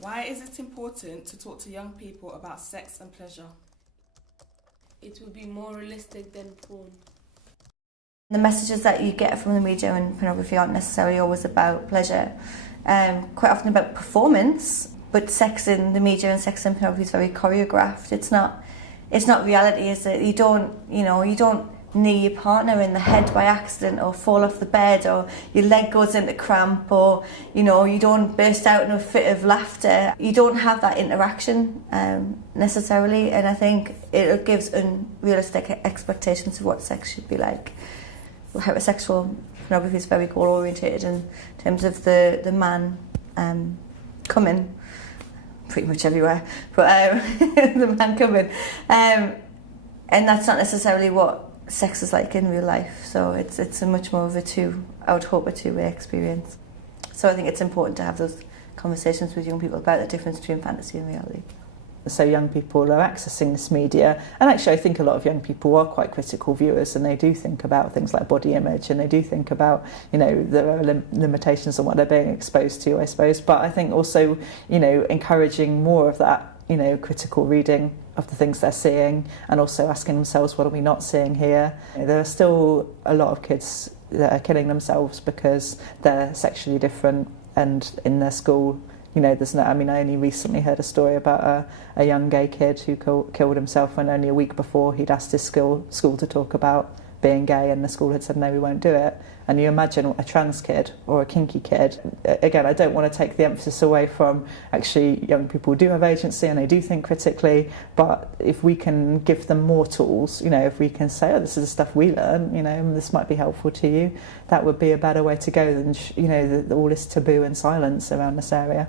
Why is it important to talk to young people about sex and pleasure? It will be more realistic than porn. The messages that you get from the media and pornography aren't necessarily always about pleasure, quite often about performance, but sex in the media and sex in pornography is very choreographed. It's not reality, is it? You don't knee your partner in the head by accident or fall off the bed or your leg goes into cramp or you don't burst out in a fit of laughter. You don't have that interaction necessarily, and I think it gives unrealistic expectations of what sex should be like. Heterosexual pornography is very goal oriented in terms of the man coming pretty much everywhere, but the man coming, and that's not necessarily what sex is like in real life. So it's a much more of I would hope a two-way experience. So I think it's important to have those conversations with young people about the difference between fantasy and reality. So young people are accessing this media, and actually I think a lot of young people are quite critical viewers, and they do think about things like body image, and they do think about, there are limitations on what they're being exposed to, I suppose. But I think also, encouraging more of that, critical reading of the things they're seeing, and also asking themselves, what are we not seeing here? There are still a lot of kids that are killing themselves because they're sexually different, and in their school, there's no. I only recently heard a story about a young gay kid who killed himself when only a week before he'd asked his school to talk about being gay, and the school had said, no, we won't do it. And you imagine a trans kid or a kinky kid. Again, I don't want to take the emphasis away from actually young people do have agency and they do think critically, but if we can give them more tools, if we can say, oh, this is the stuff we learn, this might be helpful to you, that would be a better way to go than, all this taboo and silence around this area.